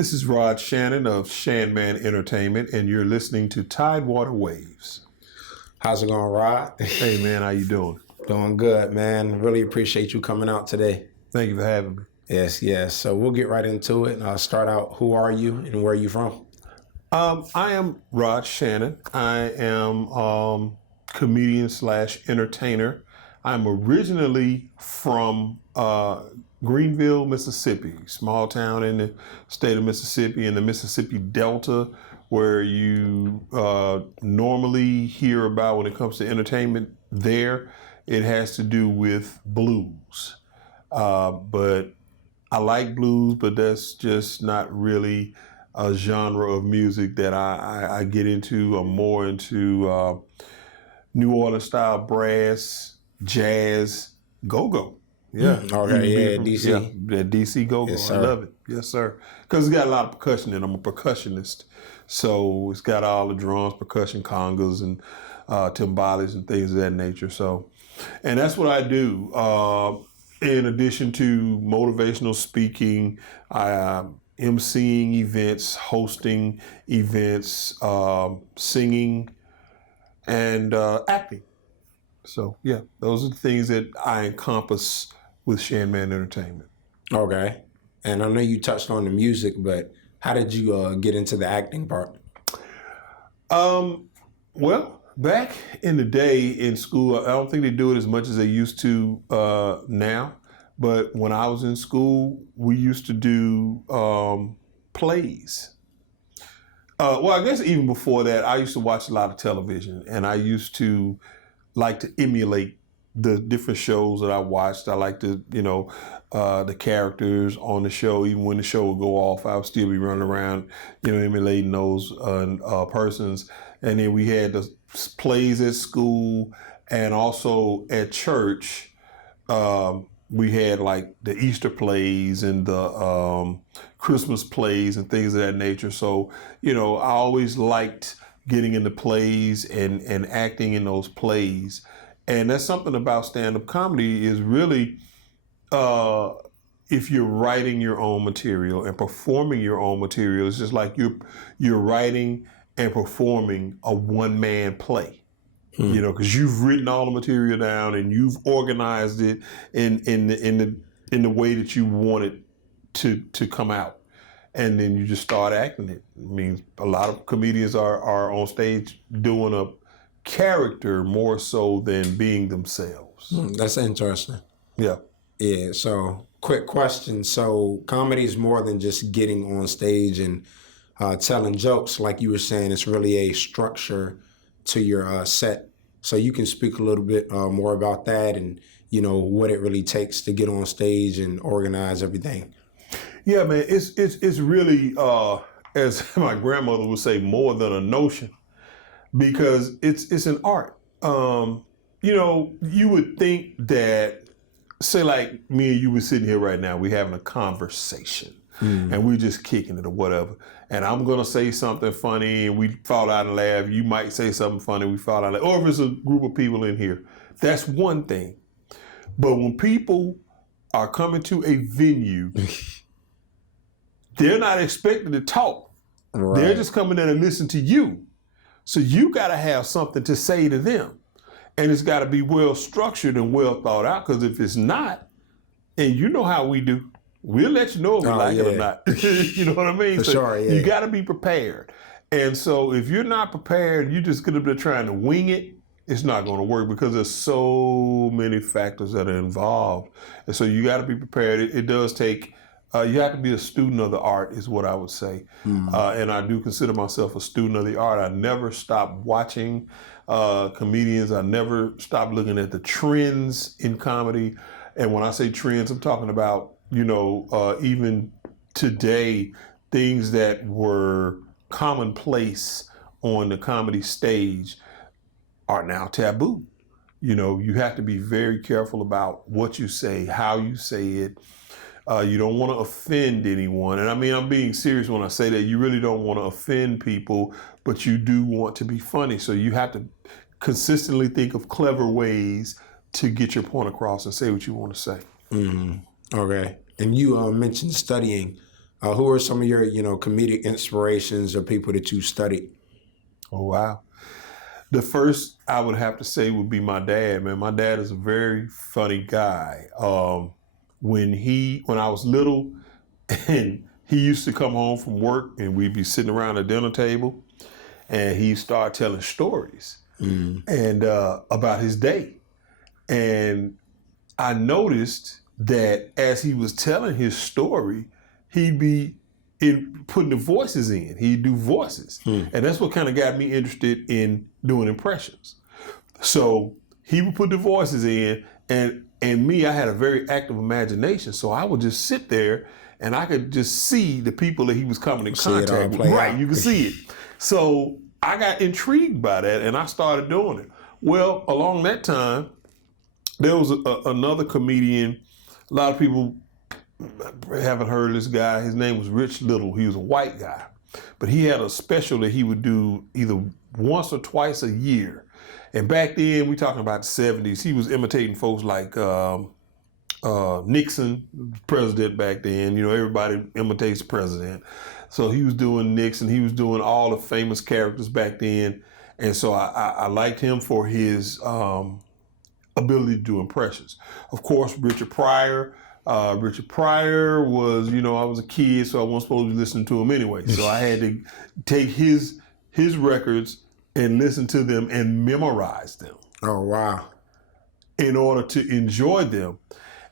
This is Rod Shannon of ShanManEntertainment, and you're listening to Tidewater Waves. How's it going, Rod? Hey, man, how you doing? Doing good, man. Really appreciate you coming out today. Thank you for having me. Yes. So we'll get right into it. And I'll start out, who are you and where are you from? I am Rod Shannon. I am comedian / entertainer. I'm originally from Greenville, Mississippi, small town in the state of Mississippi, in the Mississippi Delta, where you normally hear about when it comes to entertainment there. It has to do with blues. But I like blues, but that's just not really a genre of music that I get into. I'm more into New Orleans style brass, jazz, go-go. Yeah. Okay, DC. Yeah, DC go-go. Yes, I sir. love it. Yes, sir. Because it's got a lot of percussion in it. I'm a percussionist. So it's got all the drums, percussion, congas, and timbales and things of that nature. So, and that's what I do. In addition to motivational speaking, I emceeing events, hosting events, singing, and acting. So yeah, those are the things that I encompass with ShanManEntertainment. Okay. And I know you touched on the music, but how did you get into the acting part? Well, back in the day in school, I don't think they do it as much as they used to now. But when I was in school, we used to do plays. Well, I guess even before that, I used to watch a lot of television, and I used to like to emulate the different shows that I watched. I like to, the characters on the show. Even when the show would go off, I would still be running around, emulating those persons. And then we had the plays at school and also at church. We had like the Easter plays and the Christmas plays and things of that nature. So, I always liked getting into plays and acting in those plays. And that's something about stand-up comedy is really, if you're writing your own material and performing your own material, it's just like you're writing and performing a one-man play. Because you've written all the material down and you've organized it in the way that you want it to come out, and then you just start acting it. I mean, a lot of comedians are on stage doing a character more so than being themselves. That's interesting. Yeah. Yeah. So, quick question. So, comedy is more than just getting on stage and telling jokes. Like you were saying, it's really a structure to your set. So you can speak a little bit more about that and, what it really takes to get on stage and organize everything. Yeah, man, it's really, as my grandmother would say, more than a notion, because it's an art. You would think that, say like me and you were sitting here right now, we're having a conversation. And we're just kicking it or whatever. And I'm going to say something funny and we fall out and laugh. You might say something funny, we fall out and laugh. Or if it's a group of people in here, that's one thing. But when people are coming to a venue, they're not expected to talk. Right. They're just coming in and listen to you. So you got to have something to say to them. And it's got to be well structured and well thought out, because if it's not, and you know how we do, we'll let you know if we like it or not. You know what I mean? For so sure, yeah. You got to be prepared. And so if you're not prepared, you just get up there trying to wing it, it's not going to work, because there's so many factors that are involved. And so you got to be prepared. It does take, you have to be a student of the art is what I would say. And I do consider myself a student of the art. I never stop watching comedians. I never stop looking at the trends in comedy. And when I say trends, I'm talking about, even today, things that were commonplace on the comedy stage are now taboo. You have to be very careful about what you say, how you say it. You don't want to offend anyone. And I mean, I'm being serious when I say that. You really don't want to offend people, but you do want to be funny. So you have to consistently think of clever ways to get your point across and say what you want to say. Okay. And you mentioned studying. Who are some of your, comedic inspirations or people that you studied? Oh, wow. The first I would have to say would be my dad, man. My dad is a very funny guy. When I was little, and he used to come home from work and we'd be sitting around the dinner table and he'd start telling stories and about his day. And I noticed that as he was telling his story, he'd be putting the voices in. He'd do voices. And that's what kind of got me interested in doing impressions. So he would put the voices in, and me, I had a very active imagination. So I would just sit there and I could just see the people that he was coming in contact with. Right, you could see it. So I got intrigued by that and I started doing it. Well, along that time, there was another comedian. A lot of people haven't heard of this guy. His name was Rich Little. He was a white guy. But he had a special that he would do either once or twice a year. And back then, we talking about the 70s, he was imitating folks like Nixon, president back then. You know, everybody imitates the president. So he was doing Nixon. He was doing all the famous characters back then. And so I liked him for his ability to do impressions. Of course, Richard Pryor. Richard Pryor was, I was a kid, so I wasn't supposed to be listening to him anyway. So I had to take his records and listen to them and memorize them. Oh, wow. In order to enjoy them.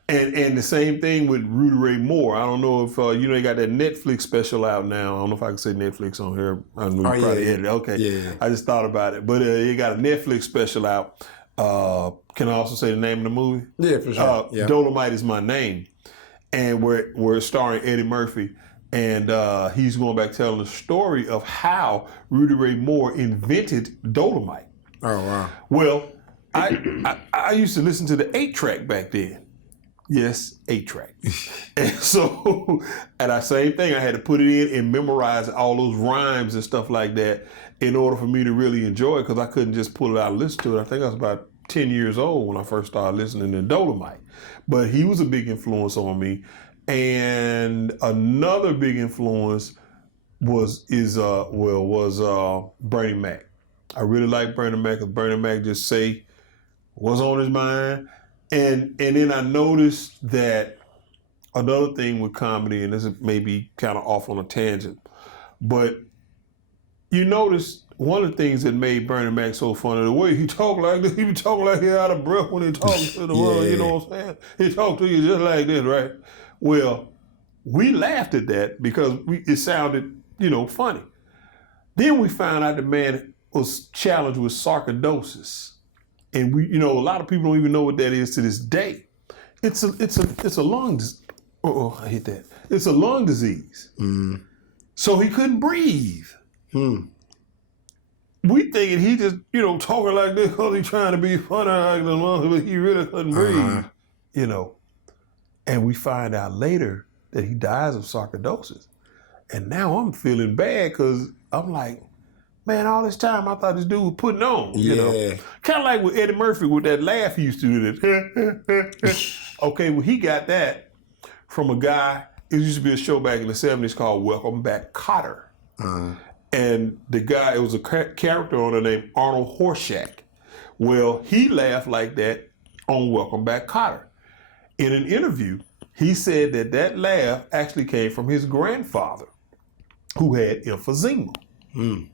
And the same thing with Rudy Ray Moore. I don't know if, they got that Netflix special out now. I don't know if I can say Netflix on here. I know you probably edited it. Okay. Yeah. I just thought about it. But it got a Netflix special out. Can I also say the name of the movie? Yeah, for sure. Dolomite Is My Name. And where it's starring Eddie Murphy. And he's going back telling the story of how Rudy Ray Moore invented Dolomite. Oh, wow. Well, I used to listen to the 8-track back then. Yes, 8-track. And so, same thing, I had to put it in and memorize all those rhymes and stuff like that in order for me to really enjoy it, because I couldn't just pull it out and listen to it. I think I was about 10 years old when I first started listening to Dolomite. But he was a big influence on me. And another big influence was Bernie Mac. I really like Bernie Mac, because Bernie Mac just say what's on his mind. And then I noticed that another thing with comedy, and this may be kind of off on a tangent, but you notice one of the things that made Bernie Mac so funny, the way he talked like this, he be talking like he out of breath when he talks to the world, you know what I'm saying? He talked to you just like this, right? Well, we laughed at that because it sounded, funny. Then we found out the man was challenged with sarcoidosis. And a lot of people don't even know what that is to this day. It's a lung. I hit that. It's a lung disease. So he couldn't breathe. We thinking he just talking like this because he's trying to be funny like the lungs, but he really couldn't breathe. And we find out later that he dies of sarcoidosis. And now I'm feeling bad because I'm like, man, all this time I thought this dude was putting on, Kind of like with Eddie Murphy with that laugh he used to do. Okay, well, he got that from a guy, it used to be a show back in the 70s called Welcome Back, Kotter. And the guy, it was a character on there named Arnold Horshack. Well, he laughed like that on Welcome Back, Kotter. In an interview, he said that laugh actually came from his grandfather, who had emphysema. You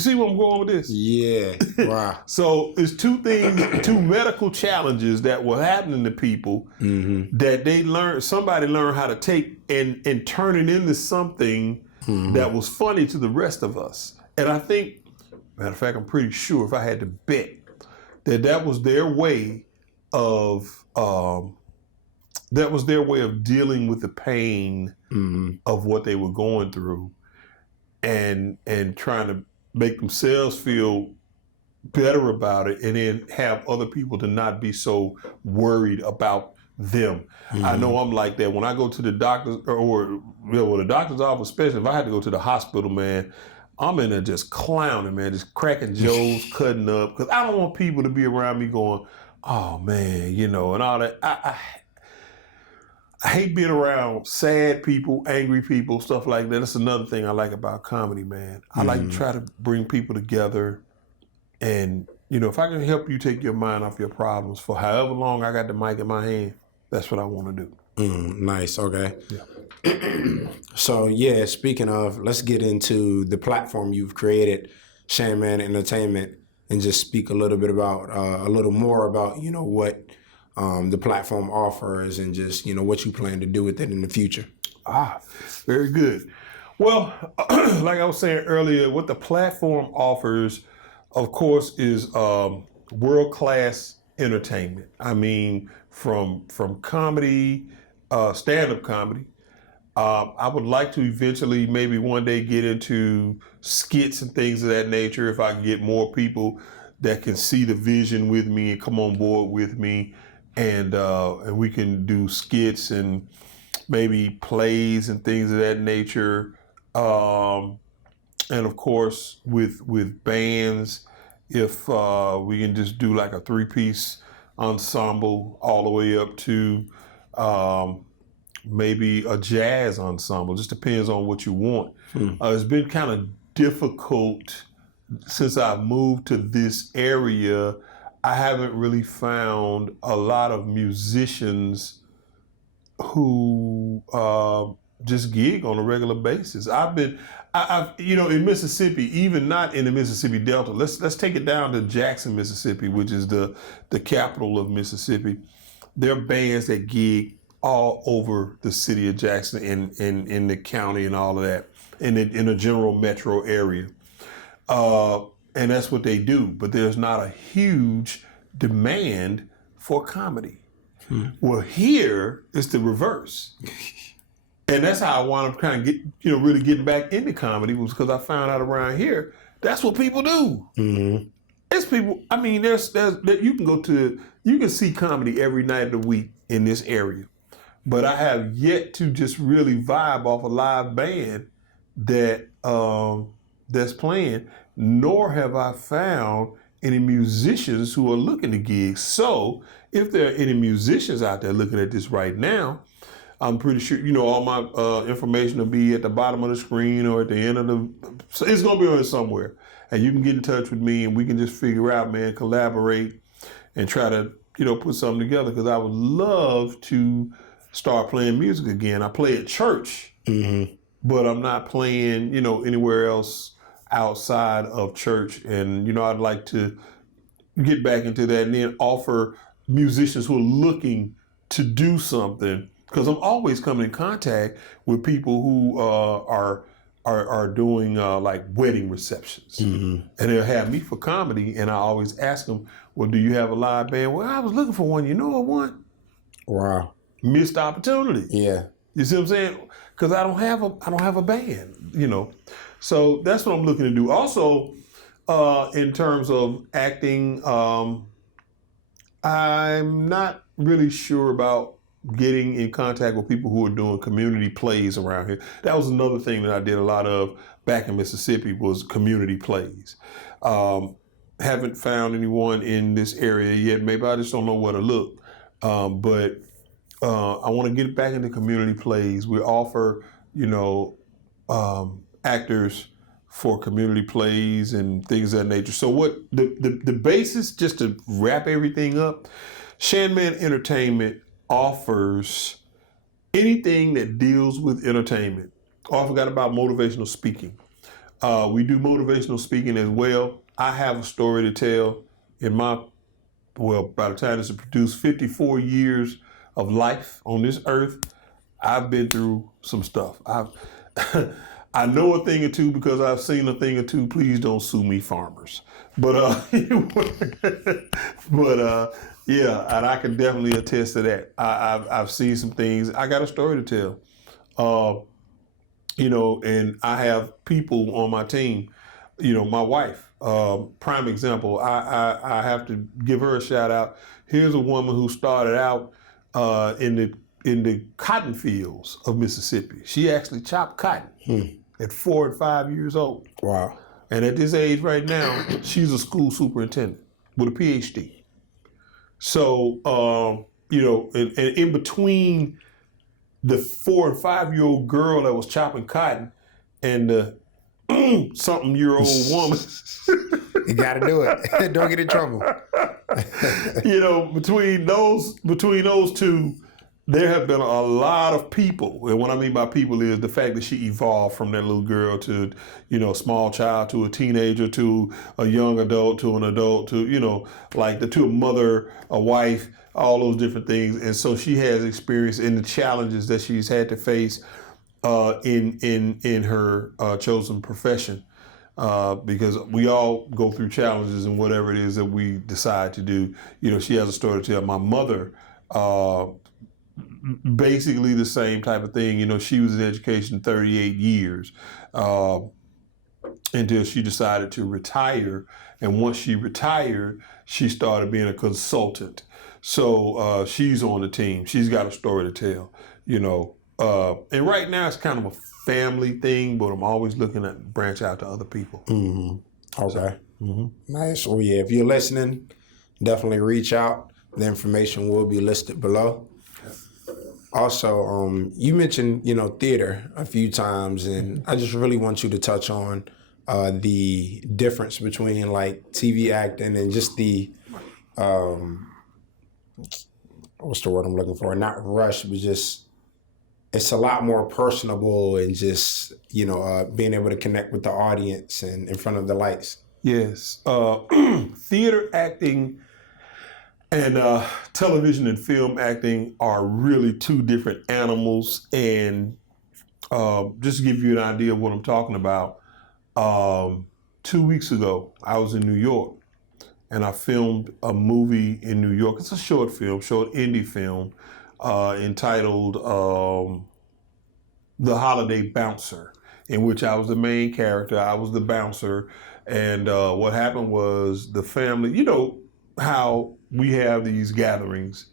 see where I'm going with this? Yeah, wow. So it's two medical challenges that were happening to people that somebody learned how to take and turn it into something that was funny to the rest of us. And I think, matter of fact, I'm pretty sure if I had to bet that was their way of dealing with the pain of what they were going through and trying to make themselves feel better about it, and then have other people to not be so worried about them. I know I'm like that. When I go to the doctor's or the doctor's office, especially if I had to go to the hospital, man, I'm in there just clowning, man, just cracking jokes, cutting up, because I don't want people to be around me going, oh man, and all that. I hate being around sad people, angry people, stuff like that. That's another thing I like about comedy, man. I like to try to bring people together, and if I can help you take your mind off your problems for however long I got the mic in my hand, that's what I want to do. Nice. Okay. Yeah. So yeah, speaking of, let's get into the platform you've created, ShanManEntertainment, and just speak a little bit about a little more about what the platform offers and just what you plan to do with it in the future. Very good. Well, like I was saying earlier, what the platform offers, of course, is world-class entertainment. I mean, from comedy, stand-up comedy. I would like to eventually, maybe one day, get into skits and things of that nature. If I can get more people that can see the vision with me and come on board with me, and we can do skits and maybe plays and things of that nature. And of course, with bands, if we can just do like a 3-piece ensemble all the way up to maybe a jazz ensemble. Just depends on what you want. It's been kind of difficult since I moved to this area. I haven't really found a lot of musicians who just gig on a regular basis. I've in Mississippi, even not in the Mississippi Delta. Let's take it down to Jackson, Mississippi, which is the capital of Mississippi. There are bands that gig all over the city of Jackson and in the county and all of that, in a general metro area. And that's what they do. But there's not a huge demand for comedy. Well, here it's the reverse. And that's how I wound up kind of really getting back into comedy, was because I found out around here, that's what people do. It's people, I mean, you can see comedy every night of the week in this area. But I have yet to just really vibe off a live band that's playing, nor have I found any musicians who are looking to gig. So if there are any musicians out there looking at this right now, I'm pretty sure, all my information will be at the bottom of the screen or at the end of so it's going to be on it somewhere. And you can get in touch with me and we can just figure out, man, collaborate and try to, put something together, because I would love to start playing music again. I play at church, but I'm not playing, anywhere else outside of church. And, I'd like to get back into that and then offer musicians who are looking to do something, because I'm always coming in contact with people who are doing like wedding receptions, and they'll have me for comedy, and I always ask them, well, do you have a live band? Well, I was looking for one. You know what one? Wow. Missed opportunity. Yeah. You see what I'm saying? Because I don't have a band, So that's what I'm looking to do. Also, in terms of acting, I'm not really sure about getting in contact with people who are doing community plays around here. That was another thing that I did a lot of back in Mississippi, was community plays. Haven't found anyone in this area yet. Maybe I just don't know where to look. But I want to get back into community plays. We offer, actors for community plays and things of that nature. So what the basis, just to wrap everything up, ShanManEntertainment offers anything that deals with entertainment. Oh, I forgot about motivational speaking. We do motivational speaking as well. I have a story to tell by the time this is produced, 54 years of life on this earth. I've been through some stuff. I know a thing or two because I've seen a thing or two. Please don't sue me, farmers. But yeah, and I can definitely attest to that. I've seen some things. I got a story to tell. And I have people on my team. My wife, prime example. I have to give her a shout out. Here's a woman who started out in the cotton fields of Mississippi. She actually chopped cotton at 4 and 5 years old. Wow. And at this age right now, she's a school superintendent with a PhD. So, and in between the 4 and 5-year-old girl that was chopping cotton and the something-year-old woman. You got to do it. Don't get in trouble. Between those two, there have been a lot of people. And what I mean by people is the fact that she evolved from that little girl to, small child, to a teenager, to a young adult, to an adult, to, to a mother, a wife, all those different things. And so she has experience in the challenges that she's had to face in her chosen profession. Because we all go through challenges in whatever it is that we decide to do. She has a story to tell. My mother, basically the same type of thing. She was in education 38 years until she decided to retire. And once she retired, she started being a consultant. So she's on the team. She's got a story to tell, and right now it's kind of a family thing, but I'm always looking to branch out to other people. Mm-hmm. Okay. Nice. Well, yeah, if you're listening, definitely reach out. The information will be listed below. Also, you mentioned, theater a few times, and I just really want you to touch on the difference between like TV acting and just the, what's the word I'm looking for? Not rush, but just, it's a lot more personable and just, being able to connect with the audience and in front of the lights. Yes. Theater acting and television and film acting are really two different animals. And just to give you an idea of what I'm talking about, 2 weeks ago, I was in New York and I filmed a movie in New York. It's a short indie film entitled The Holiday Bouncer, in which I was the main character. I was the bouncer. And what happened was the family, how we have these gatherings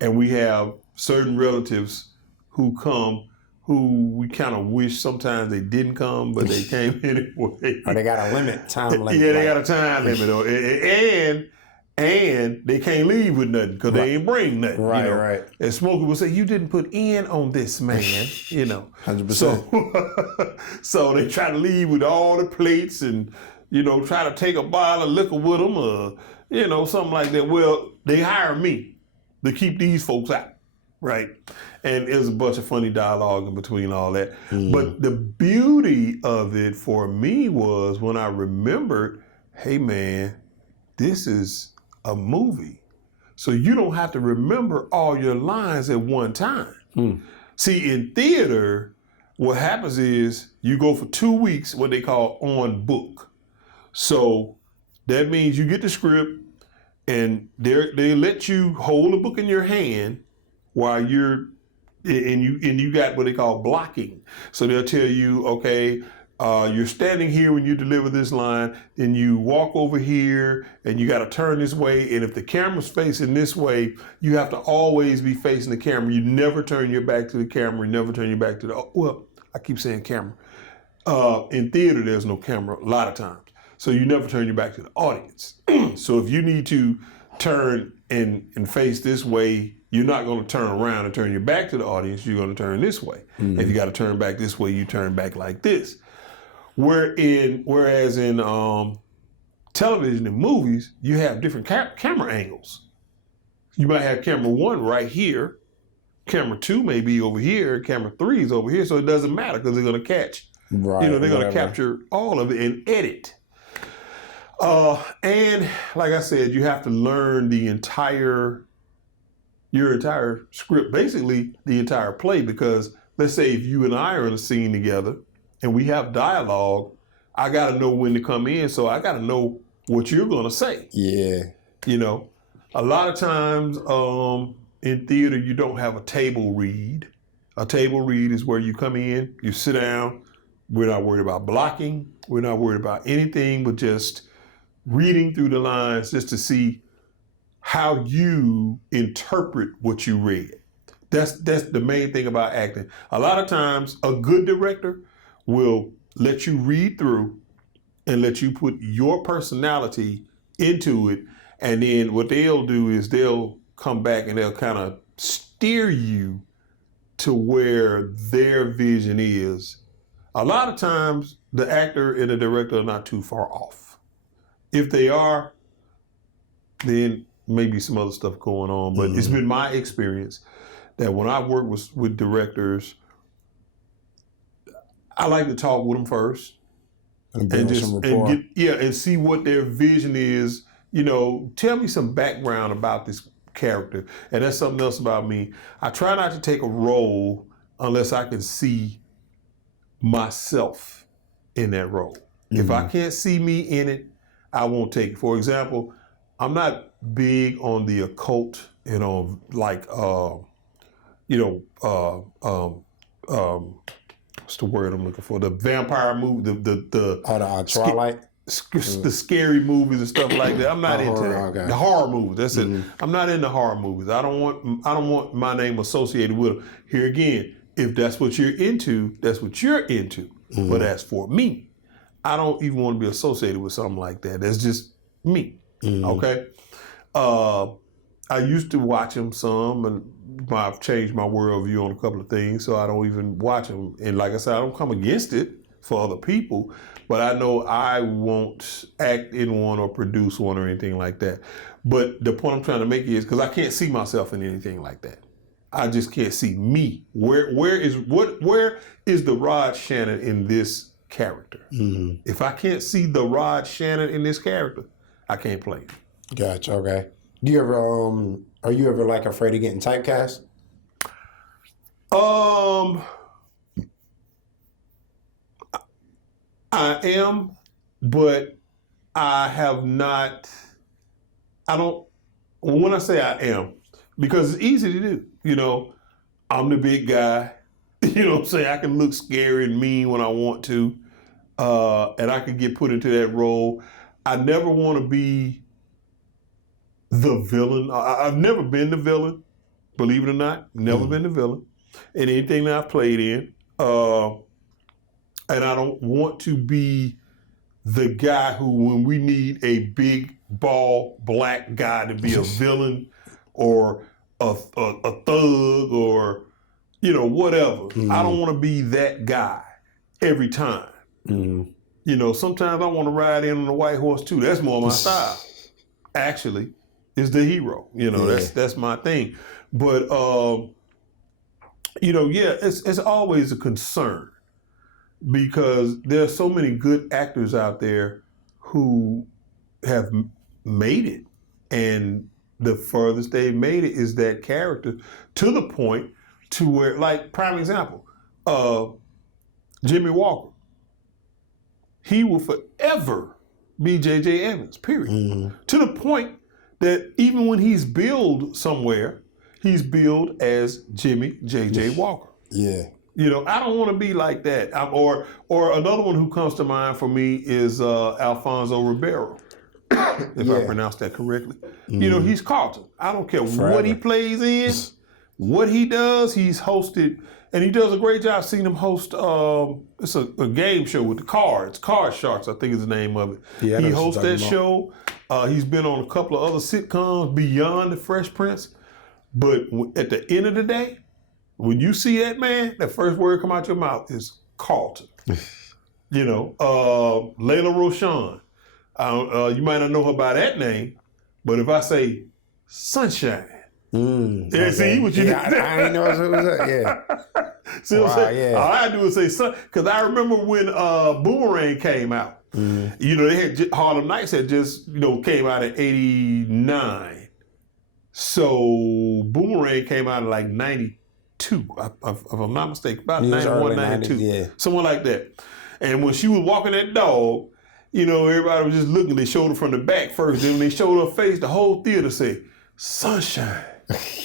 and we have certain relatives who come who we kind of wish sometimes they didn't come, but they came anyway. Or they got a time limit. Yeah, they got a time limit. And they can't leave with nothing because they ain't bring nothing. Right. And Smokey will say, "You didn't put in on this, man." 100%. So they try to leave with all the plates and, try to take a bottle of liquor with them or, something like that. Well, they hire me to keep these folks out, right? And it was a bunch of funny dialogue in between all that. But the beauty of it for me was when I remembered, hey, man, this is a movie. So you don't have to remember all your lines at one time. See, in theater, what happens is you go for 2 weeks, what they call on book. So that means you get the script and they let you hold a book in your hand while you got what they call blocking. So they'll tell you, okay, you're standing here when you deliver this line, then you walk over here and you got to turn this way. And if the camera's facing this way, you have to always be facing the camera. You never turn your back to the camera. You never turn your back to I keep saying camera. In theater, there's no camera a lot of times. So you never turn your back to the audience. So if you need to turn and face this way, you're not going to turn around and turn your back to the audience. You're going to turn this way. If you got to turn back this way, you turn back like this. Whereas in television and movies, you have different camera angles. You might have camera 1 right here, camera 2 may be over here, camera 3 is over here, so it doesn't matter because they're going to catch. Right, they're going to capture all of it and edit. And like I said, you have to learn your entire script, basically the entire play, because let's say if you and I are in a scene together and we have dialogue, I got to know when to come in, so I got to know what you're going to say. Yeah. A lot of times in theater, you don't have a table read. A table read is where you come in, you sit down. We're not worried about blocking. We're not worried about anything but just reading through the lines just to see how you interpret what you read. That's the main thing about acting. A lot of times, a good director will let you read through and let you put your personality into it. And then what they'll do is they'll come back and they'll kind of steer you to where their vision is. A lot of times, the actor and the director are not too far off. If they are, then maybe some other stuff going on. But it's been my experience that when I work with directors, I like to talk with them first and and see what their vision is. You know, tell me some background about this character, and that's something else about me. I try not to take a role unless I can see myself in that role. If I can't see me in it, I won't take it. For example, I'm not big on the occult, you know, like what's the word I'm looking for? The vampire movie, the Twilight, the scary movies and stuff like that. I'm not into that. Okay. The horror movies. That's it. I'm not into horror movies. I don't want my name associated with them. Here again, if that's what you're into, that's what you're into. But as for me, I don't even want to be associated with something like that. That's just me. Okay. I used to watch them some, and I've changed my worldview on a couple of things, so I don't even watch them. And like I said, I don't come against it for other people, but I know I won't act in one or produce one or anything like that. But the point I'm trying to make is because I can't see myself in anything like that. I just can't see me. Where is the Rod Shannon in this character? If I can't see the Rod Shannon in this character, I can't play it. Gotcha. Okay. Do you ever are you ever like afraid of getting typecast? I am, but I have not. I don't. When I say I am, because it's easy to do. You know, I'm the big guy. You know what I'm saying? I can look scary and mean when I want to, and I can get put into that role. I never want to be the villain. I've never been the villain, believe it or not. Never been the villain in anything that I've played in. And I don't want to be the guy who, when we need a big, bald, black guy to be a villain or a thug or, you know, whatever. I don't want to be that guy every time. You know, sometimes I want to ride in on the white horse too. That's more my style, actually. Is the hero, you know. That's my thing. But you know, it's always a concern because there's so many good actors out there who have made it, and the furthest they've made it is that character to the point to where, like, prime example, Jimmy Walker. He will forever be J.J. Evans. Period. To the point that even when he's billed somewhere, he's billed as Jimmy J.J. Walker. Yeah. You know, I don't want to be like that. Or another one who comes to mind for me is Alfonso Ribeiro, if I pronounced that correctly. You know, he's Carlton. I don't care what he plays in, what he does. He's hosted, and he does a great job. I've seen him host, it's a game show with the cards. Card Sharks, I think is the name of it. Yeah, he hosts that show. He's been on a couple of other sitcoms beyond The Fresh Prince. But at the end of the day, when you see that man, the first word come out your mouth is Carlton. You know, Layla Roshan. You might not know her by that name, but if I say Sunshine, see what you did. I didn't know who was that. Yeah. See what I'm saying? All I do is say Sun, because I remember when Boomerang came out. You know, they had Harlem Nights had just, you know, came out in '89. So Boomerang came out in like '92, if I'm not mistaken, about 91, 92, somewhere like that. And when she was walking that dog, you know, everybody was just looking. They showed her from the back first. Then when they showed her face, the whole theater said, Sunshine.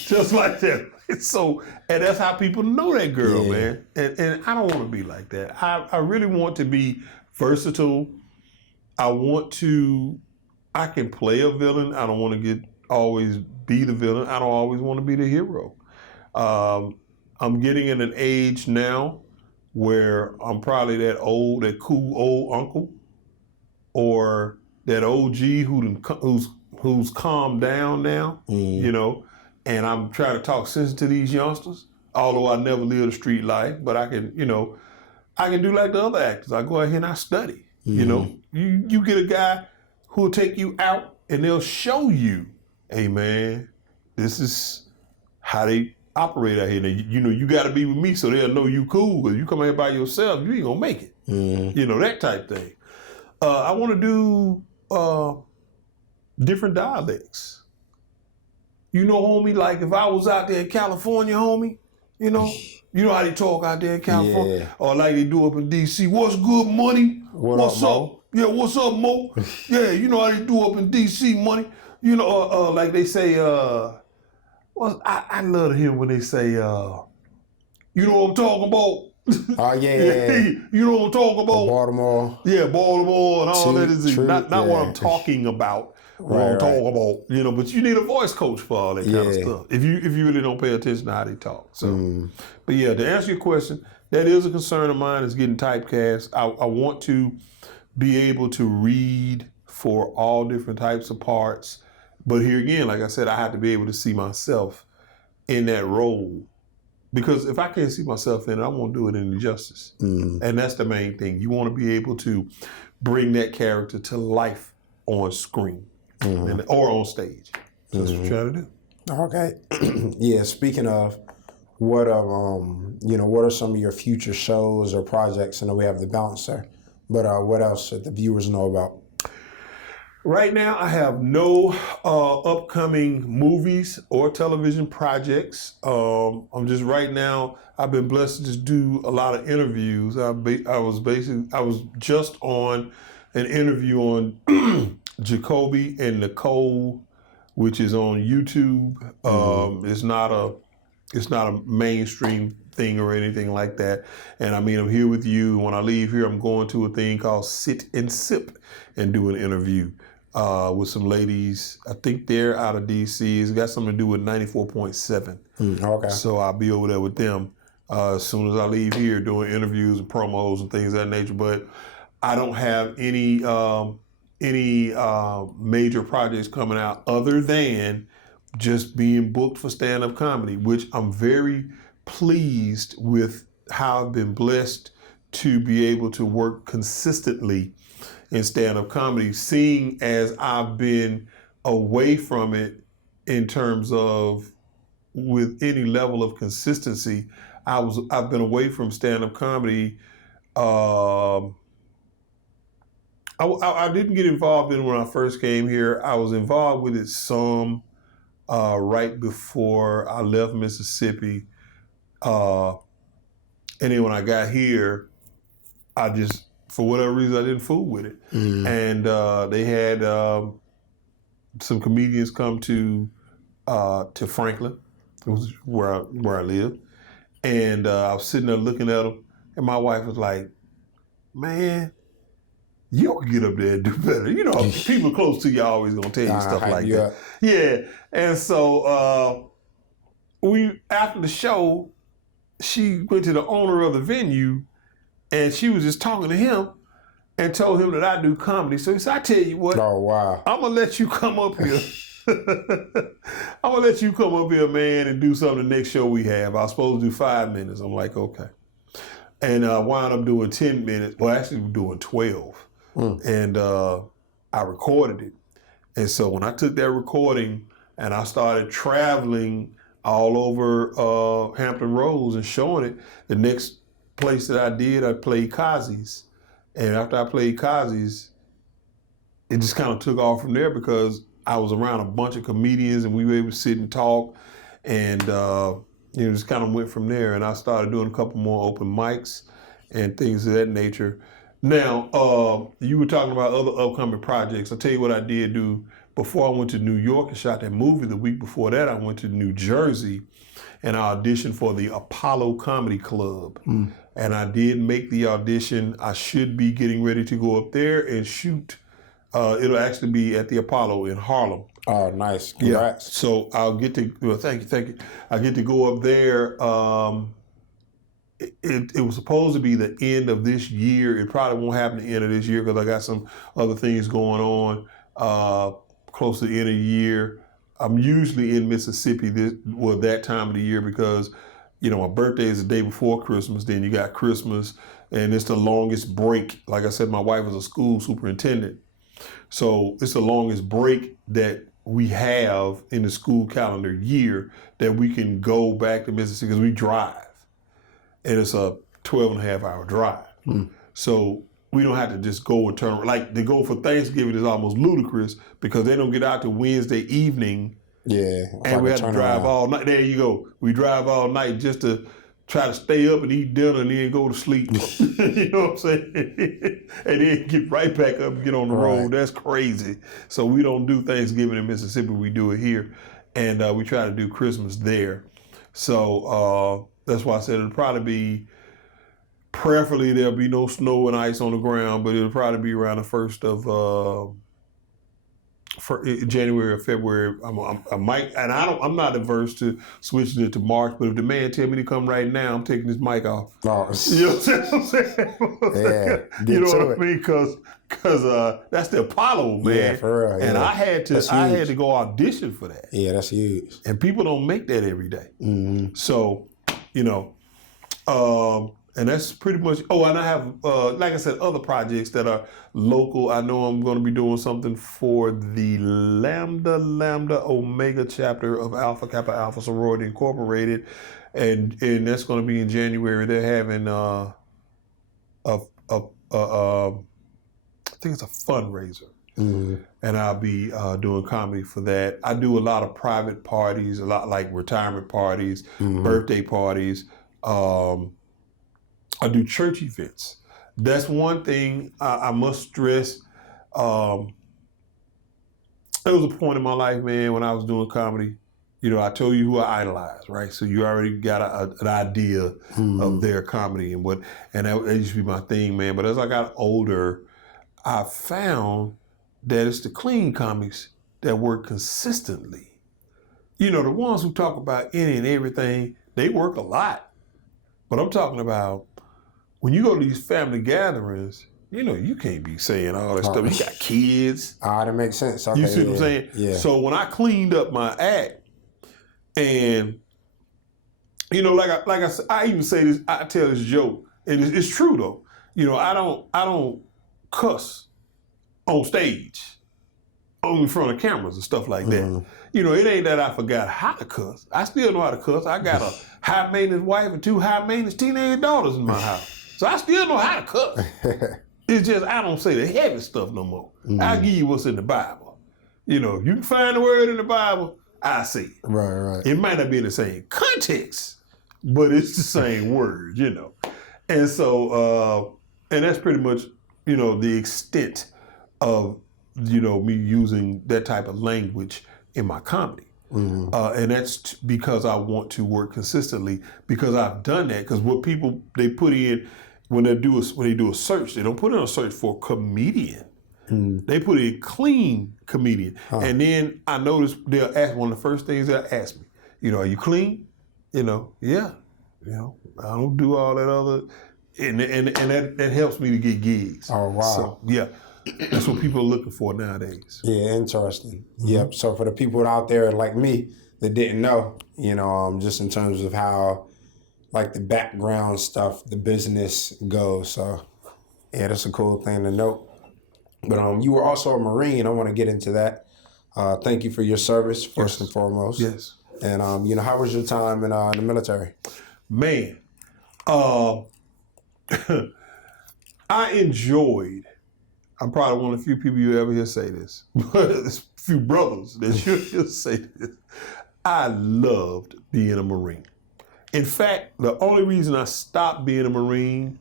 Just like that. So, and that's how people know that girl, man. And I don't want to be like that. I really want to be versatile. I can play a villain. I don't want to always be the villain. I don't always want to be the hero. I'm getting in an age now where I'm probably that cool old uncle, or that OG who's calmed down now, you know, and I'm trying to talk sense to these youngsters. Although I never lived a street life, but I can, I can do like the other actors. I go ahead and I study. You get a guy who'll take you out and they'll show you, hey man, this is how they operate out here. Now, you got to be with me so they'll know you cool. If you come here by yourself, you ain't gonna make it. That type thing. I want to do different dialects. Homie, like if I was out there in California, homie, you know how they talk out there in California? Yeah. Or like they do up in DC. What's good, money? What's up, Mo? Yeah, what's up, Mo? Yeah, you know how they do up in DC, money? Like they say, I love to hear when they say, you know what I'm talking about? Oh, yeah. You know what I'm talking about? Baltimore. Yeah, Baltimore and all that is True, not yeah. what I'm talking about. What I'm talking about, but you need a voice coach for all that kind of stuff. If you really don't pay attention to how they talk. So, but yeah, to answer your question, that is a concern of mine is getting typecast. I want to be able to read for all different types of parts. But here again, like I said, I have to be able to see myself in that role. Because if I can't see myself in it, I won't do it any justice. And that's the main thing. You want to be able to bring that character to life on screen or on stage. So that's what you're trying to do. Okay. Yeah, speaking of, what are some of your future shows or projects? I know we have The Bouncer, but what else should the viewers know about? Right now, I have no upcoming movies or television projects. I'm just right now. I've been blessed to just do a lot of interviews. I was just on an interview on Jacoby and Nicole, which is on YouTube. It's not a mainstream thing or anything like that. And I mean, I'm here with you. When I leave here, I'm going to a thing called Sit and Sip and do an interview with some ladies. I think they're out of DC. It's got something to do with 94.7. Okay. So I'll be over there with them as soon as I leave here doing interviews and promos and things of that nature. But I don't have any major projects coming out other than just being booked for stand-up comedy, which I'm very pleased with how I've been blessed to be able to work consistently in stand-up comedy, seeing as I've been away from it in terms of with any level of consistency. I've been away from stand-up comedy. I didn't get involved in it when I first came here. I was involved with it some right before I left Mississippi. And then when I got here, I just, for whatever reason, I didn't fool with it. And they had some comedians come to Franklin, where I live. And I was sitting there looking at them, and my wife was like, man, you can get up there and do better. People close to you are always gonna tell you stuff like that. Yeah. And so after the show, she went to the owner of the venue and she was just talking to him and told him that I do comedy. So he said, I tell you what, Oh, wow. I'm gonna let you come up here. I'm gonna let you come up here, man, and do something the next show we have. I was supposed to do 5 minutes. I'm like, okay. And I wound up doing 10 minutes. Well, actually, we're doing 12. And I recorded it. And so when I took that recording and I started traveling all over Hampton Roads and showing it, the next place that I did, I played Kazi's. And after I played Kazi's, it just kind of took off from there because I was around a bunch of comedians and we were able to sit and talk. And just kind of went from there. And I started doing a couple more open mics and things of that nature. Now, you were talking about other upcoming projects. I'll tell you what I did do before I went to New York and shot that movie. The week before that, I went to New Jersey and I auditioned for the Apollo Comedy Club. And I did make the audition. I should be getting ready to go up there and shoot. It'll actually be at the Apollo in Harlem. Oh, nice. Congrats. Yeah. So I'll get to, thank you. I get to go up there. It was supposed to be the end of this year. It probably won't happen at the end of this year because I got some other things going on close to the end of the year. I'm usually in Mississippi that time of the year because My birthday is the day before Christmas. Then you got Christmas, and it's the longest break. Like I said, my wife was a school superintendent, so it's the longest break that we have in the school calendar year that we can go back to Mississippi because we drive, and it's a 12 and a half hour drive. So we don't have to just go and turn. Like, to go for Thanksgiving is almost ludicrous because they don't get out to Wednesday evening. Yeah. And we had to drive all night. There you go. We drive all night just to try to stay up and eat dinner and then go to sleep. You know what I'm saying? And then get right back up and get on the road. That's crazy. So we don't do Thanksgiving in Mississippi. We do it here. And we try to do Christmas there. So that's why I said it'll probably be, preferably there'll be no snow and ice on the ground, but it'll probably be around the 1st of for January or February. I might, and I'm not averse to switching it to March. But if the man tell me to come right now, I'm taking his mic off. Oh. You know what I'm saying? Yeah, you know what I mean? Because that's the Apollo, man. Yeah, for real. And yeah. I had to go audition for that. Yeah, that's huge. And people don't make that every day. Mm-hmm. So, and that's pretty much. Oh, and I have, like I said, other projects that are local. I know I'm going to be doing something for the Lambda Omega chapter of Alpha Kappa Alpha Sorority Incorporated, and that's going to be in January. They're having I think it's a fundraiser. Mm-hmm. And I'll be doing comedy for that. I do a lot of private parties, a lot like retirement parties, birthday parties. I do church events. That's one thing I must stress. There was a point in my life, man, when I was doing comedy. I told you who I idolize, right? So you already got an idea of their comedy and that used to be my thing, man. But as I got older, I found that it's the clean comics that work consistently. The ones who talk about any and everything, they work a lot. But I'm talking about when you go to these family gatherings, you can't be saying all that stuff. You got kids. That makes sense. Okay, you see what I'm saying? Yeah. So when I cleaned up my act, and like I said, I even say this, I tell this joke, and it's true though. I don't cuss on stage, only in front of cameras and stuff like that. It ain't that I forgot how to cuss. I still know how to cuss. I got a high maintenance wife and 2 high maintenance teenage daughters in my house. So I still know how to cuss. It's just I don't say the heavy stuff no more. I give you what's in the Bible. If you can find the word in the Bible, I say it. Right. It might not be in the same context, but it's the same word, And so, and that's pretty much, the extent of, me using that type of language in my comedy. And that's because I want to work consistently, because I've done that. Because what people, they put in, when they do a search, they don't put in a search for comedian. They put in clean comedian. And then I noticed they'll ask, one of the first things they'll ask me, are you clean? Yeah. I don't do all that other, and that helps me to get gigs. Oh, wow. So, yeah. That's what people are looking for nowadays. Yeah, interesting. Yep. So for the people out there like me that didn't know, just in terms of how, like, the background stuff, the business goes. So, yeah, that's a cool thing to note. But you were also a Marine. I want to get into that. Thank you for your service, first and foremost. Yes. And, how was your time in the military? Man, I enjoyed. I'm probably one of the few people you ever hear say this, but there's a few brothers that you hear say this. I loved being a Marine. In fact, the only reason I stopped being a Marine,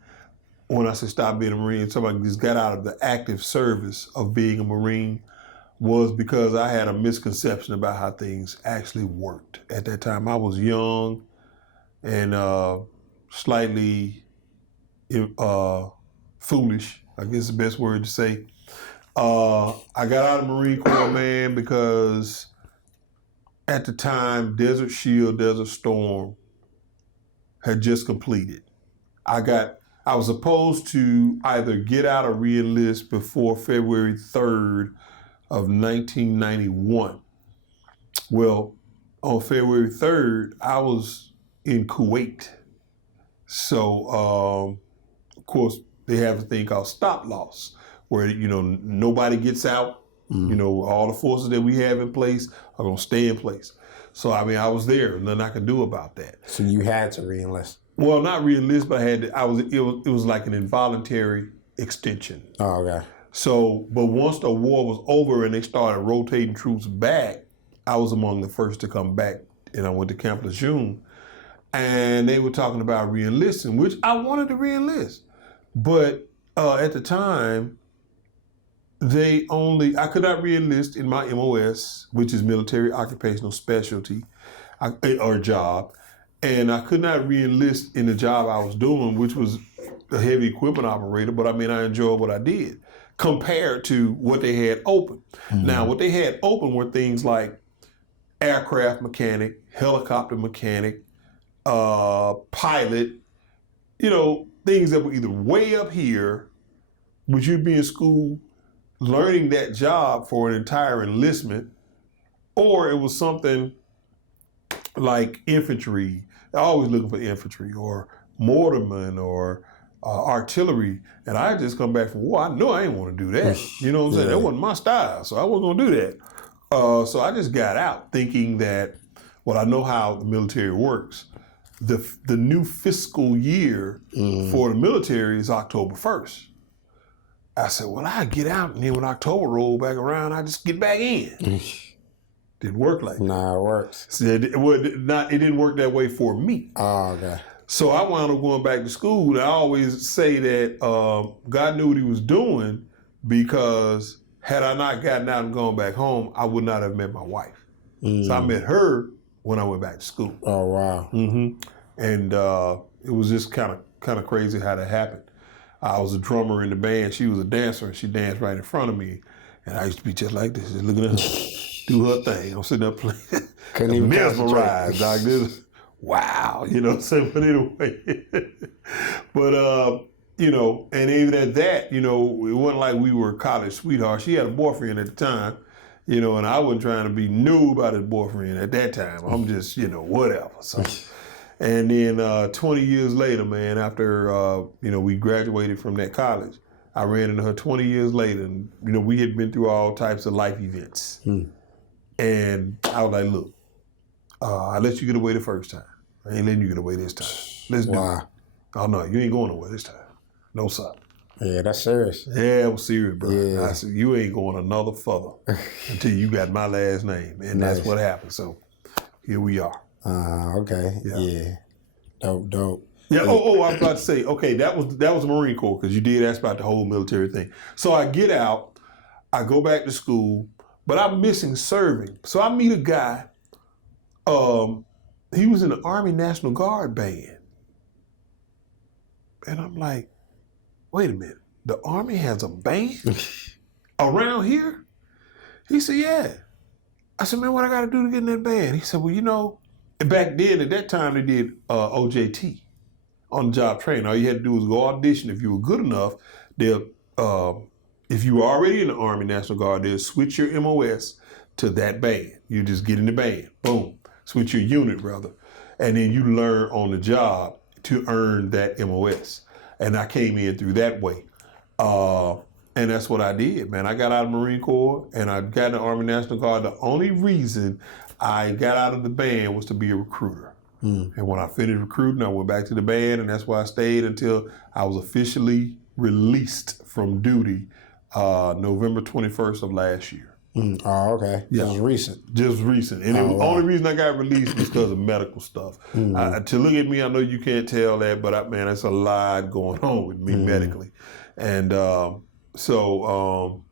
when I say stop being a Marine, somebody just got out of the active service of being a Marine, was because I had a misconception about how things actually worked. At that time, I was young and slightly foolish, I guess is the best word to say. I got out of the Marine Corps, man, because at the time, Desert Shield, Desert Storm had just completed. I was supposed to either get out or re-enlist before February 3rd of 1991. Well, on February 3rd, I was in Kuwait. So, of course, they have a thing called stop loss, where, nobody gets out. All the forces that we have in place are going to stay in place. So, I was there. Nothing I could do about that. So you had to re-enlist? Well, not re-enlist, but I had to. It was like an involuntary extension. Oh, okay. So, but once the war was over and they started rotating troops back, I was among the first to come back, and I went to Camp Lejeune, and they were talking about re-enlisting, which I wanted to re-enlist. But at the time, I could not re-enlist in my MOS, which is military occupational specialty, or job, and I could not re-enlist in the job I was doing, which was a heavy equipment operator, but I enjoyed what I did compared to what they had open. Now, what they had open were things like aircraft mechanic, helicopter mechanic, pilot, things that were either way up here, which you'd be in school learning that job for an entire enlistment, or it was something like infantry, always looking for infantry, or mortarmen, or artillery. And I just come back from war. I know I ain't want to do that. You know what I'm saying? That wasn't my style, so I wasn't going to do that. So I just got out thinking that, I know how the military works. The new fiscal year for the military is October 1st. I said, I get out, and then when October rolled back around, I just get back in. Didn't work like that. Nah, it works. So it didn't work that way for me. Oh, okay. So I wound up going back to school. And I always say that God knew what he was doing, because had I not gotten out and gone back home, I would not have met my wife. So I met her when I went back to school. Oh, wow. And it was just kind of crazy how that happened. I was a drummer in the band. She was a dancer, and she danced right in front of me. And I used to be just like this, just looking at her do her thing. I'm sitting there playing. Couldn't even mesmerized, like this. Wow, what I'm saying? But anyway, and even at that, it wasn't like we were college sweethearts. She had a boyfriend at the time, and I wasn't trying to be new about his boyfriend at that time. I'm just, whatever. So. And then 20 years later, man, after, we graduated from that college, I ran into her 20 years later, and, we had been through all types of life events. And I was like, look, I let you get away the first time. I ain't letting you get away this time. Let's do it. Oh, no, you ain't going nowhere this time. No, sir. Yeah, that's serious. Yeah, it was serious, bro. Yeah. I said, you ain't going another further until you got my last name. And that's what happened. So here we are. Okay. Yeah. Dope. Yeah. I was about to say, okay, that was the Marine Corps, because you did ask about the whole military thing. So I get out, I go back to school, but I'm missing serving. So I meet a guy. He was in the Army National Guard band, and I'm like, wait a minute, the Army has a band around here? He said, yeah. I said, man, what I got to do to get in that band? He said, well, back then, at that time, they did OJT, on the job training. All you had to do was go audition. If you were good enough, if you were already in the Army National Guard, they'll switch your MOS to that band. You just get in the band, boom, switch your unit, brother. And then you learn on the job to earn that MOS. And I came in through that way. And that's what I did, man. I got out of the Marine Corps and I got in the Army National Guard. The only reason I got out of the band was to be a recruiter. And when I finished recruiting, I went back to the band, and that's why I stayed until I was officially released from duty November 21st of last year. Oh, okay. Yeah. Just recent. Just recent. And the only reason I got released was because of medical stuff. To look at me, I know you can't tell that, but that's a lot going on with me medically. And so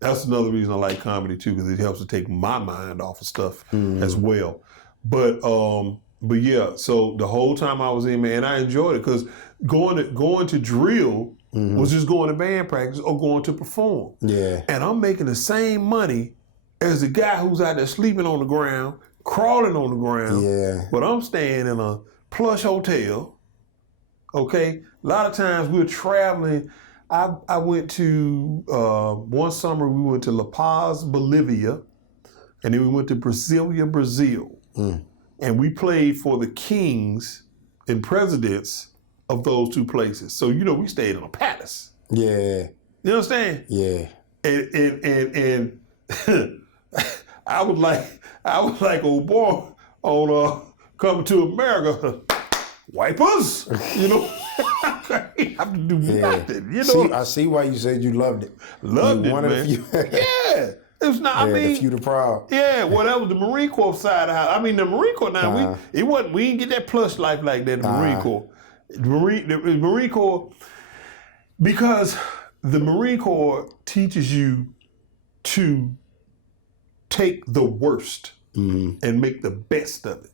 that's another reason I like comedy too, because it helps to take my mind off of stuff as well. But yeah, so the whole time I was in, man, I enjoyed it, because going to drill was just going to band practice or going to perform. Yeah. And I'm making the same money as the guy who's out there sleeping on the ground, crawling on the ground. Yeah. But I'm staying in a plush hotel. Okay. A lot of times we're traveling. I went to, one summer we went to La Paz, Bolivia, and then we went to Brasilia, Brazil. and we played for the kings and presidents of those two places. So we stayed in a palace. Yeah. You understand? Yeah. And I was like old boy on Coming to America. Wipers, I have to do nothing, See, I see why you said you loved it. Loved it, man. Yeah, it's not. I mean, the few the proud. Yeah, well, that was the Marine Corps side of the house. I mean, the Marine Corps. Now we didn't get that plush life like that. The Marine Corps, the Marine Corps, because the Marine Corps teaches you to take the worst and make the best of it.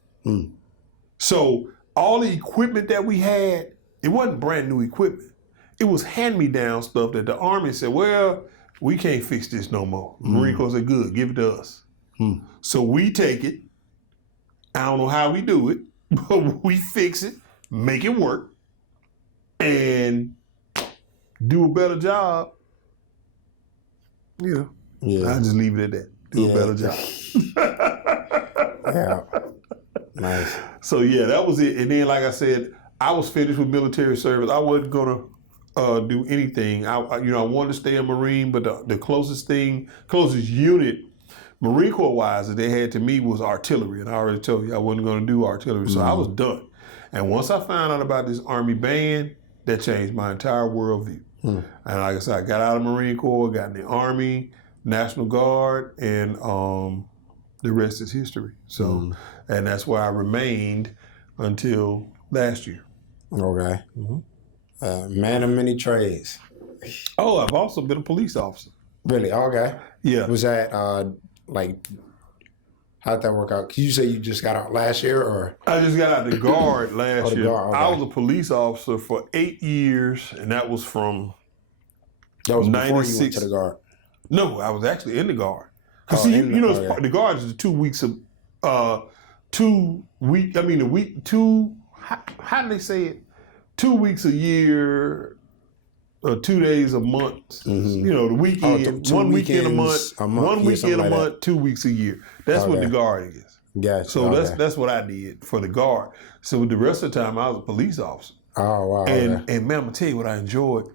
So all the equipment that we had, it wasn't brand new equipment. It was hand-me-down stuff that the Army said, well, we can't fix this no more. The Marine Corps said, good, give it to us. So we take it. I don't know how we do it, but we fix it, make it work, and do a better job. Yeah. I just leave it at that. Do a better job. Yeah. Nice. So that was it. And then, like I said, I was finished with military service. I wasn't gonna do anything. I wanted to stay a Marine, but the closest unit, Marine Corps wise, that they had to me was artillery. And I already told you I wasn't gonna do artillery, so I was done. And once I found out about this Army band, that changed my entire worldview. And like I said, I got out of Marine Corps, got in the Army, National Guard, and the rest is history. So, and that's where I remained until last year. Okay. Man of many trades. Oh, I've also been a police officer. Really? Okay. Yeah. Was that how'd that work out? Because you say you just got out last year, or? I just got out the Guard last year. Guard, okay. I was a police officer for 8 years, and that was from That was before 96. you went to the Guard. No, I was actually in the Guard. Because the Guard is the 2 weeks of, how do they say it? 2 weeks a year, 2 days a month. The weekend, one weekend a month, 1 weekend a month, 2 weeks a year. That's what the Guard is. Gotcha. So that's what I did for the Guard. So the rest of the time I was a police officer. Oh wow. And man, I'm gonna tell you what I enjoyed.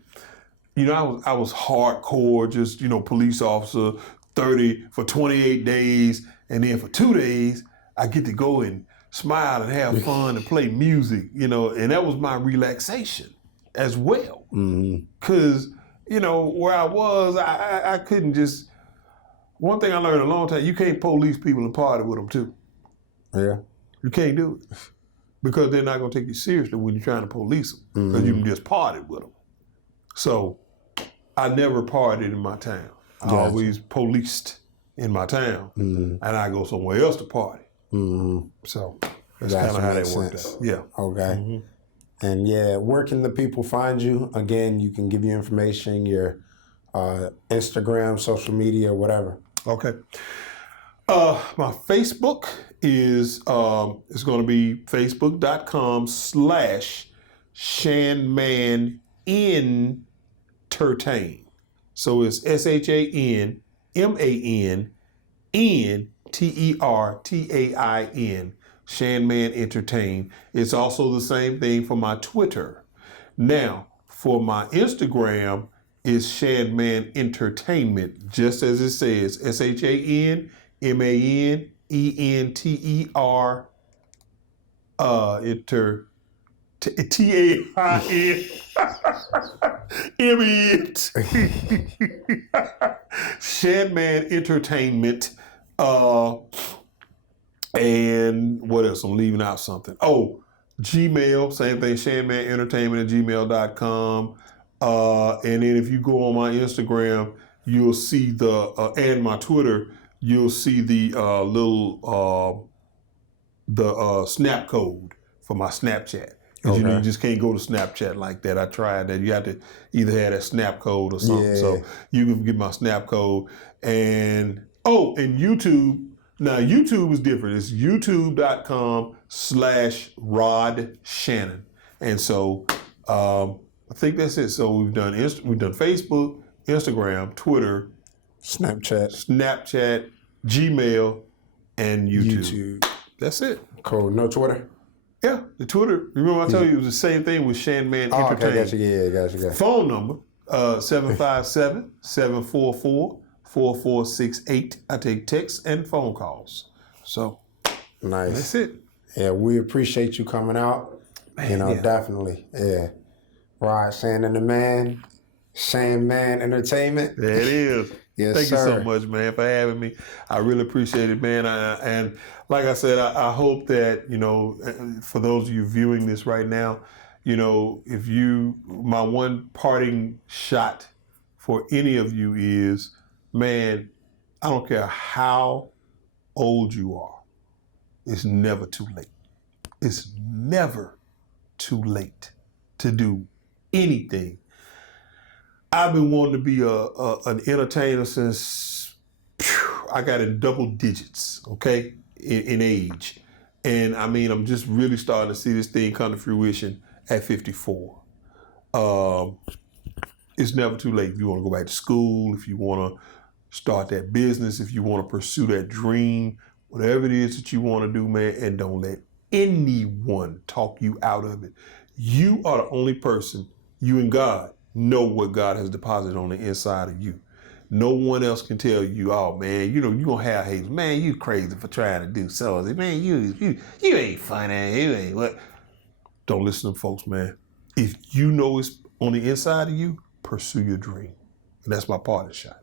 I was hardcore, just police officer, 30 for 28 days, and then for 2 days I get to go and smile and have fun and play music, and that was my relaxation as well. Because where I was, I couldn't just. One thing I learned a long time: you can't police people and party with them too. Yeah, you can't do it because they're not gonna take you seriously when you're trying to police them because you can just party with them. So I never partied in my town. I always policed in my town, and I go somewhere else to party. So that's kind of how that worked out. Yeah. Okay. And where can the people find you? Again, you can give your information, your Instagram, social media, whatever. Okay. My Facebook is it's going to be facebook.com/ShanManEntertain. So it's ShanManEntertain. ShanManEntertain. It's also the same thing for my Twitter. Now, for my Instagram, it's ShanManEntertainment, just as it says, ShanManEnter, TAIN, ShanManEntertainment. And what else? I'm leaving out something. Oh, Gmail, same thing, ShanManEntertainment@gmail.com. And then if you go on my Instagram, you'll see and my Twitter, you'll see the snap code for my Snapchat. Because you just can't go to Snapchat like that. I tried that. You have to either have that snap code or something. Yeah. So you can get my snap code. And YouTube. Now, YouTube is different. It's youtube.com/Rod Shannon. And so I think that's it. So we've done Facebook, Instagram, Twitter, Snapchat, Gmail, and YouTube. That's it. Cool. No Twitter? Yeah, the Twitter. Remember I told you it was the same thing with ShanManEntertainment. Oh, okay, gotcha. Yeah, gotcha. Phone number, 757-744-4468. I take texts and phone calls. So Nice. that's it. Yeah, we appreciate you coming out. Man, definitely. Yeah. Right, Shannon the man. ShanManEntertainment. There it is. Yes, Thank sir. you so much, man, for having me. I really appreciate it, man. And like I said, I hope that, for those of you viewing this right now, my one parting shot for any of you is, man, I don't care how old you are, it's never too late. It's never too late to do anything. I've been wanting to be an entertainer since I got in double digits, okay, in age. And I mean, I'm just really starting to see this thing come to fruition at 54. It's never too late. If you want to go back to school, if you want to start that business, if you want to pursue that dream, whatever it is that you want to do, man, and don't let anyone talk you out of it. You are the only person, you and God, know what God has deposited on the inside of you. No one else can tell you, oh man, you're gonna have haters. Man, you crazy for trying to do so. Man, you ain't funny, you ain't what. Don't listen to them folks, man. If you know it's on the inside of you, pursue your dream. And that's my parting shot.